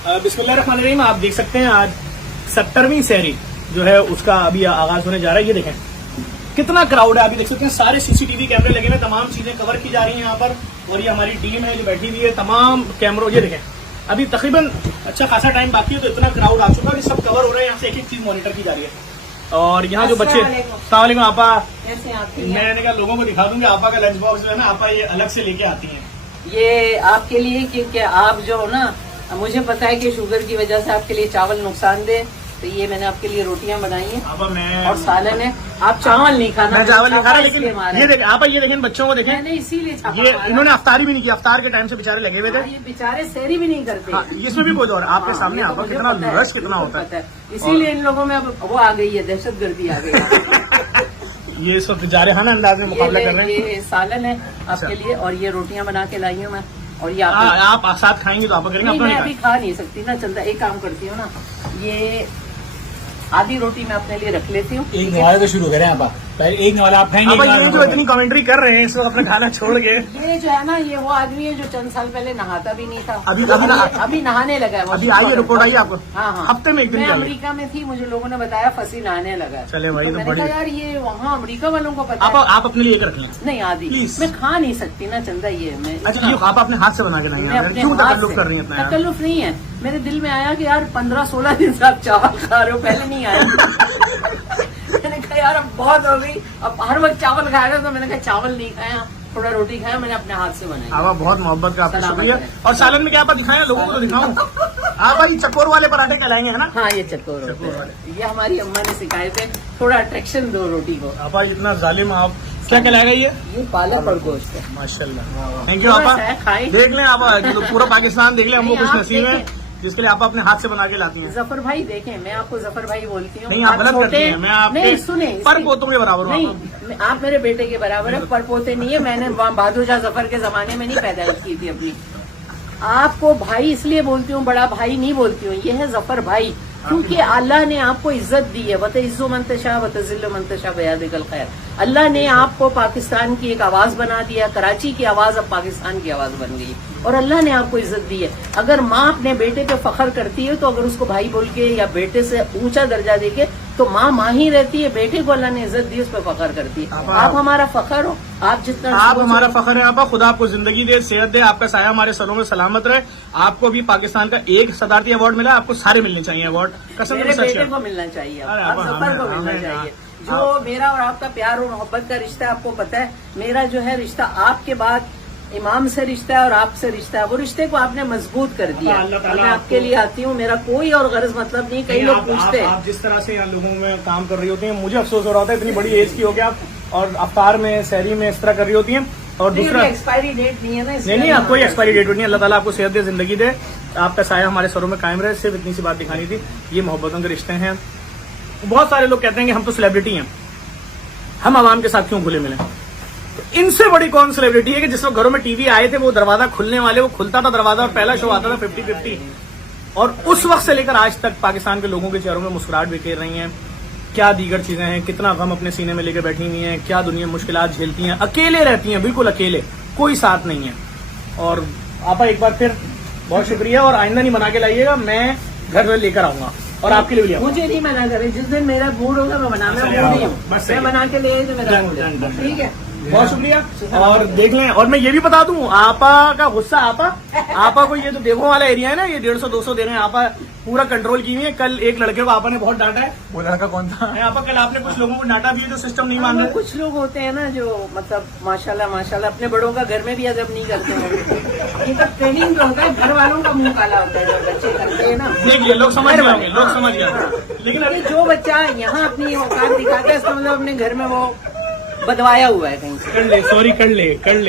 बिस्मिल्लाहिर्रहमानिर्रहीम। आप देख सकते हैं आज 70वीं सहरी जो है उसका अभी आगाज होने जा रहा है। ये देखें कितना क्राउड है, अभी देख सकते हैं सारे सीसीटीवी कैमरे लगे हुए, तमाम चीजें कवर की जा रही हैं यहाँ पर। और ये हमारी टीम है जो बैठी हुई है, तमाम कैमरों, ये देखें अभी तकरीबन अच्छा खासा टाइम बाकी है तो इतना क्राउड आ चुका है कि सब कवर हो रहा है। यहाँ से एक एक चीज मॉनिटर की जा रही है। और यहाँ जो बच्चे, अस्सलाम वालेकुम आपा, मैंने कहा लोगों को दिखा दूंगी आपा का लंच बॉक्स जो है ना, आपा ये अलग से लेके आती हैं। ये आपके लिए क्योंकि आप जो ना, मुझे पता है कि शुगर की वजह से आपके लिए चावल नुकसान दे, तो ये मैंने आपके लिए रोटियां बनाई हैं और सालन है। आप चावल नहीं खाना, मैं चावल नहीं खा रहा, लेकिन ये देखें आप, ये देखें बच्चों को देखें, मैंने इसीलिए ये इन्होंने अफ्तारी भी नहीं की, अफ्तार के टाइम से बेचारे लगे हुए थे। ये बेचारे सहरी भी नहीं करते। हाँ, इसमें भी कुछ और आपके सामने आपका कितना रश कितना होता है, इसीलिए इन लोगों में अब वो आ गई है, दहशतगर्दी आ गई है। ये सब जारहाना अंदाज में मुकाबला कर रहे हैं। ये सालन है आपके लिए और ये रोटियां बना के लाई हूँ मैं। और ये आप साथ खाएंगे तो आप करेंगे, मैं अभी खा नहीं सकती ना, चलता एक काम करती हूँ ना, ये आधी रोटी मैं अपने लिए रख लेती हूँ। एक नवाला तो शुरू करें आप, पहले एक नवाला आप खाएंगे। ये जो इतनी कमेंट्री कर रहे हैं इस वक्त अपना खाना छोड़ के, ये जो है ना, ये वो आदमी है जो चंद साल पहले नहाता भी नहीं था, अभी नहाने लगा है। अभी आई रिपोर्ट आई आपको? हाँ हाँ, हफ्ते में एक दिन। मैं अमेरिका में थी, मुझे लोगों ने बताया फंसी नहाने लगा। चले भाई, तो मैंने कहा यार ये वहाँ अमेरिका वालों को पता है। आप अपने लिए एक रख लें। नहीं आदि मैं खा नहीं सकती ना चंदा, ये मैं। अच्छा ये आप अपने हाथ से बना के लाएंगे, क्यों तकल्लुफ कर रही हैं इतना? तकल्लुफ नहीं है, मेरे दिल में आया कि यार 15-16 दिन से आप चावल खा रहे हो, पहले नहीं आया। मैंने कहा यार अब बहुत हो गई, अब हर वक्त चावल खाएगा, तो मैंने कहा चावल नहीं खाया, थोड़ा रोटी खाया, मैंने अपने हाथ से बनाई। आप बहुत मोहब्बत का आपका शुक्रिया। और सालन में क्या आप दिखाएं लोगों को, तो दिखाऊं आप भाई चकोर वाले पराठे कहलाएंगे, है ना? हाँ ये चकोर वाले, ये हमारी अम्मा ने सिखाए थे, थोड़ा अट्रैक्शन दो रोटी को। आप इतना जालिम, आप क्या कहलाएगा ये पालक और गोश्त है। माशाल्लाह, थैंक यू आपा। देख लें आप, पूरा पाकिस्तान देख लें, हमको कुछ नसीब है जिसके लिए आप अपने हाथ से बना के लाती हैं। जफर भाई देखें, मैं आपको जफर भाई बोलती हूँ। नहीं आप गलत करती हैं, मैं आपके सुने पर पोतों के बराबर हूँ। नहीं, आप मेरे बेटे के बराबर है, पर पोते नहीं है। मैंने बहादुर शाह जफर के जमाने में नहीं पैदा की थी अपनी। आपको भाई इसलिए बोलती हूँ, बड़ा भाई नहीं बोलती हूँ, ये है जफर भाई, क्योंकि अल्लाह ने आपको इज्जत दी है। वतइज़्ज़ु मन तशा वतज़िल्लु मन तशा बियदिकल खैर। अल्लाह ने आपको पाकिस्तान की एक आवाज बना दिया, कराची की आवाज अब पाकिस्तान की आवाज बन गई, और अल्लाह ने आपको इज्जत दी है। अगर माँ अपने बेटे पे फख्र करती है, तो अगर उसको भाई बोल के या बेटे से ऊंचा दर्जा देके, तो माँ ही रहती है। बेटे को अल्लाह ने इज्जत दी, उस पर फख्र करती है। आप हमारा फख्र हो, आप जितना आप हमारा फख्र है। आपा खुदा आपको जिंदगी दे, सेहत दे, आपका साया हमारे सरों में सलामत रहे। आपको भी पाकिस्तान का एक सदारती अवार्ड मिला, आपको सारे मिलने चाहिए अवार्ड। मेरे बेटे को मिलना चाहिए, आप जफर को मिलना चाहिए। जो मेरा और आपका प्यार और मोहब्बत का रिश्ता है, आपको पता है, मेरा जो है रिश्ता आपके बाद इमाम से रिश्ता है और आपसे रिश्ता है, वो रिश्ते को आपने मजबूत कर दिया। मैं आपके लिए आती हूँ, मेरा कोई और गरज मतलब नहीं। कई लोग पूछते हैं आप जिस तरह से यहाँ लोगों में काम कर रही होती हैं, मुझे अफसोस हो रहा होता है इतनी बड़ी एज की हो गया आप, और अफ्तार में सहरी में इस तरह कर रही होती हैं। और दूसरा एक्सपायरी डेट नहीं है ना, नहीं आप कोई एक्सपायरी डेट नहीं है। अल्लाह ताला आपको सेहत दे, जिंदगी दे, आपका साया हमारे सरों में कायम रहे। सिर्फ इतनी सी बात दिखानी थी। ये मोहब्बतों के रिश्ते हैं। बहुत सारे लोग कहते हैं कि हम तो सेलिब्रिटी हैं, हम आवाम के साथ क्यों घुले मिले। इनसे बड़ी कौन सेलिब्रिटी है कि जिस वक्त घरों में टीवी आए थे, वो दरवाजा खुलने वाले, वो खुलता था दरवाजा और पहला शो आता था 50-50, और उस वक्त से लेकर आज तक पाकिस्तान के लोगों के चेहरों में मुस्कुराहट बिखेर रही हैं। क्या दीगर चीजें हैं, कितना गम अपने सीने में लेकर बैठी हुई हैं, क्या दुनिया मुश्किलात झेलती हैं, अकेले रहती हैं, बिल्कुल अकेले, कोई साथ नहीं है। और आपा एक बार फिर बहुत शुक्रिया, और आइंदा नहीं बना के लाइएगा, मैं घर में लेकर आऊंगा और आपके लिए भी आऊंगा। मुझे नहीं मना करे, जिस दिन मेरा मूड होगा मैं बनाना नहीं हूँ, मैं बना के ले जो मेरा मूड है। ठीक है, बहुत शुक्रिया। और देख लें, और मैं ये भी बता दूं, आपा का गुस्सा, आपा को ये जो देखो वाला एरिया है ना, ये 150-200 दे रहे हैं, आपा पूरा कंट्रोल की हुई है। कल एक लड़के को आपा ने बहुत डांटा है। वो लड़का कौन था? आपा कल आपने कुछ लोगों को डांटा भी है जो सिस्टम नहीं मान रहे। कुछ लोग होते हैं ना जो मतलब माशाल्लाह अपने बड़ों का घर में भी अदब नहीं करते हैं। ये तो ट्रेनिंग जो होता है, घर वालों का मुंह काला होता है जो बच्चे करते हैं ना। देखिए लोग समझ गए, लोग समझ गए। लेकिन जो बच्चा यहाँ अपनी औकात दिखाता है, इसका मतलब अपने घर में वो बदवाया हुआ है कहीं से। कर ले, सॉरी कर ले। 3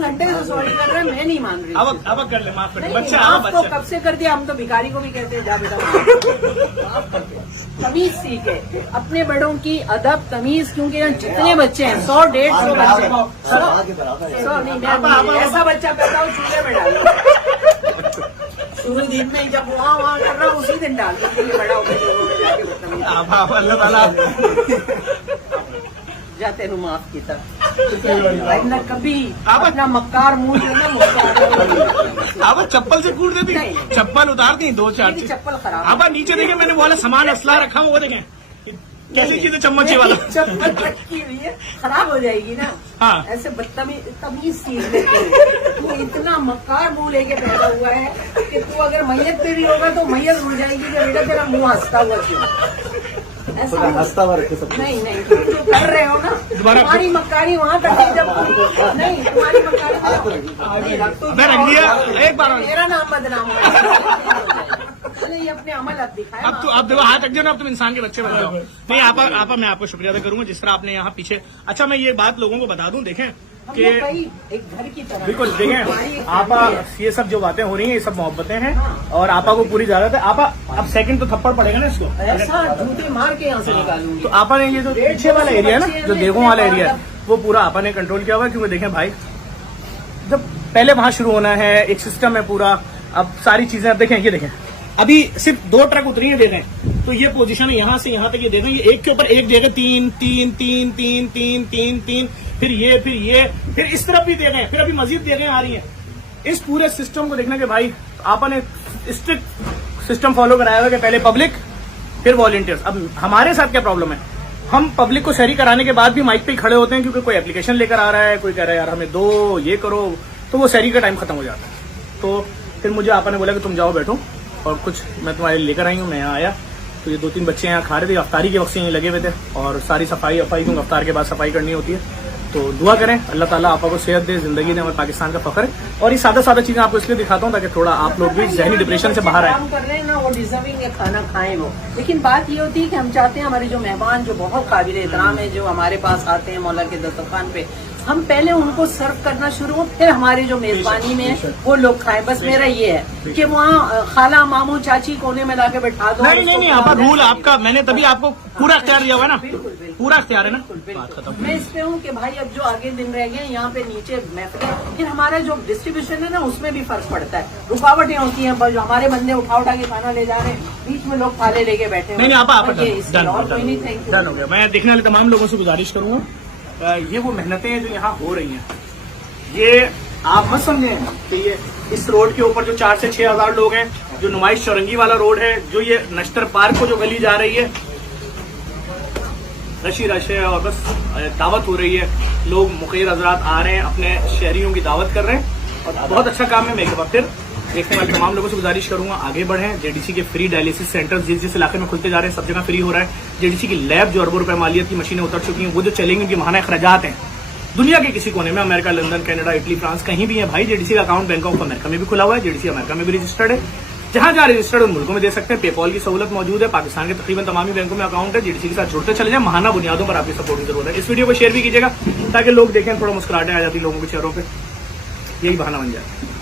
घंटे से सॉरी कर रहे हैं, मैं नहीं मान रही। अब कर ले, माफ कर। बच्चा आपको कब से कर दिया, हम तो भिखारी को भी कहते हैं जा बेटा माफ कर दे। तमीज सीखे, अपने बड़ों की अदब तमीज, क्योंकि यहाँ जितने बच्चे हैं 100-150 बच्चे, 100 नहीं, ऐसा बच्चा पैदा हो चूल्हे में डालो, शुरू दिन में जब वहाँ कर रहा हूँ उसी दिन डाल दो, बड़ा होकर जाते रू माफ की तरफ। कभी अपना मक्कार मुंह जो है ना, आप चप्पल से कूट देती, नहीं। चप्पल उतार दी 2-4 मेरी चीज। चप्पल खराब आप नीचे देखें, मैंने वो वाला सामान असला रखा हुआ, वो देखें कैसे चीजें चम्मचे वाला। चप्पल रखी हुई है, खराब हो जाएगी ना। हाँ। ऐसे तमीज चीज लेते हैं। तू इतना मक्कार मुंह लेके पैदा हुआ है कि तू अगर मैयत तेरी होगा तो मैयत उड़ जाएगी कि बेटा तेरा मुंह हंसता हुआ क्यों। ऐसा हंसता हुआ रखे सब। नहीं नहीं, तुम जो कर रहे हो ना, दोबारा- तुम्हारी मक्कारी वहाँ तक है जब नहीं, तुम्हारी मक्कारी नहीं, रख तो मैं रख दिया एक बार। मेरा नाम बदनाम हो चले, ये अपने अमल अब दिखाए। अब तो आप देखो, हाथ रख दिया ना, अब तुम इंसान के बच्चे बन जाओ। नहीं आपा मैं आपको शुक्रिया अदा करूंगा जिस तरह आपने यहाँ पीछे। अच्छा मैं ये बात लोगों को बता दूं, देखें हम कि लोग भाई एक घर की तरह बिल्कुल देखें हमारी एक आपा, फैमिली है। ये सब जो बातें हो रही हैं ये सब मोहब्बतें हैं और आपा को पूरी इजाजत है। आपा अब सेकंड तो थप्पड़ पड़ेगा ना इसको। ऐसा जूते मार के यहाँ से निकालूंगी। तो आपा ने ये जो पीछे वाला एरिया है ना, जो देगों वाला एरिया है, वो पूरा आपा ने कंट्रोल किया हुआ है। क्योंकि देखें भाई, जब पहले वहां शुरू होना है, एक सिस्टम है पूरा। अब सारी चीजें, अब देखें, ये देखें, अभी सिर्फ 2 ट्रक उतरी है, देखें तो ये पोजीशन है यहाँ से यहाँ तक। ये देखें, ये एक के ऊपर एक देखें, 3 3 3 3 3 3 3, फिर ये, फिर इस तरफ भी देखें, फिर अभी मजीद देखें आ रही है। इस पूरे सिस्टम को देखने के भाई आपा ने स्ट्रिक्ट सिस्टम फॉलो कराया हुआ कि पहले पब्लिक फिर वॉलंटियर्स। अब हमारे साथ क्या प्रॉब्लम है, हम पब्लिक को शहरी कराने के बाद भी माइक पे ही खड़े होते हैं क्योंकि कोई एप्लीकेशन लेकर आ रहा है, कोई कह रहा है यार हमें दो, ये करो, तो वो शहरी का टाइम खत्म हो जाता है। तो फिर मुझे आपा ने बोला कि तुम जाओ बैठो और कुछ मैं तुम्हारे लिए लेकर आई हूँ। मैं यहाँ आया तो ये 2-3 बच्चे यहाँ खा रहे थे, अफ्तारी के वक्त से यहीं लगे हुए थे और सारी सफाई क्योंकि अफ्तार के बाद सफाई करनी होती है। तो दुआ करें अल्लाह ताला आपा को सेहत दे, जिंदगी दे, हमारे पाकिस्तान का फख्र है। और ये सादा चीजें आपको इसलिए दिखाता हूँ ताकि थोड़ा आप लोग भी जहनी डिप्रेशन से बाहर आए। काम कर रहे हैं ना, वो डिजर्विंग है, खाना खाएं वो। लेकिन बात ये होती है कि हम चाहते हैं हमारे जो मेहमान जो बहुत काबिल एहतराम है, जो हमारे पास आते हैं मौला के दस्तरखान पे, हम पहले उनको सर्व करना शुरू हो, फिर हमारे जो मेजबानी में वो लोग खाएं। बस मेरा ये है कि वहाँ खाला मामू चाची कोने में लाके बैठा दो। नहीं आपा, रूल आपका, मैंने तभी आपको पूरा अख्तियार दिया हुआ है ना, बिल्कुल बिल्कुल पूरा अख्तियार है ना। बिल्कुल। मैं इस पे हूँ कि भाई अब जो आगे दिन रह गए यहाँ पे नीचे महफिल, फिर हमारा जो डिस्ट्रीब्यूशन है ना उसमें भी फर्क पड़ता है, रुकावटें होती हैं। जो हमारे बंदे उठा के खाना ले जा रहे हैं, बीच में लोग थाले लेके बैठे हैं। नहीं आपा और ये इसलिए और कोई नहीं। थैंक डन हो गया। मैं देखने वाले तमाम लोगों से गुजारिश करूंगा, ये वो मेहनतें हैं जो यहाँ हो रही हैं, ये आप मत समझें कि ये इस रोड के ऊपर जो 4 से 6 हजार लोग हैं, जो नुमाइश चौरंगी वाला रोड है, जो ये नश्तर पार्क को जो गली जा रही है, रश है और बस दावत हो रही है। लोग मुखिर हजरात आ रहे हैं, अपने शहरियों की दावत कर रहे हैं और बहुत अच्छा काम है। मैं एक बार फिर देखने वाले तमाम लोगों से गुजारिश करूंगा आगे बढ़ें। जेडीसी के फ्री डायलिसिस सेंटर्स जिस जिस इलाके में खुलते जा रहे हैं सब जगह फ्री हो रहा है। जेडीसी की लैब जो अरबों रुपए मालियत की मशीनें उतर चुकी हैं, वो जो चलेंगी उनके महाना अखराजात हैं दुनिया के किसी कोने में, America, London, Canada, Italy, France, कहीं भी है भाई। जेडीसी का अकाउंट बैंक ऑफ अमेरिका में भी खुला हुआ है, जेडीसी अमेरिका में भी रजिस्टर्ड है। जहां जहां रजिस्टर्ड उन मुल्कों में दे सकते हैं। पेपॉल की सहूलत मौजूद है, पाकिस्तान के तकरीबन तमाम ही बैंकों में अकाउंट है। जेडीसी के साथ जुड़ते चले जाए, महाना बुनियादों पर आपकी सपोर्ट की जरूरत है। इस वीडियो को शेयर भी कीजिएगा ताकि लोग देखें, थोड़ा मुस्कुराहटें आ जाती लोगों के चेहरों पर, यही बहाना बन जाए।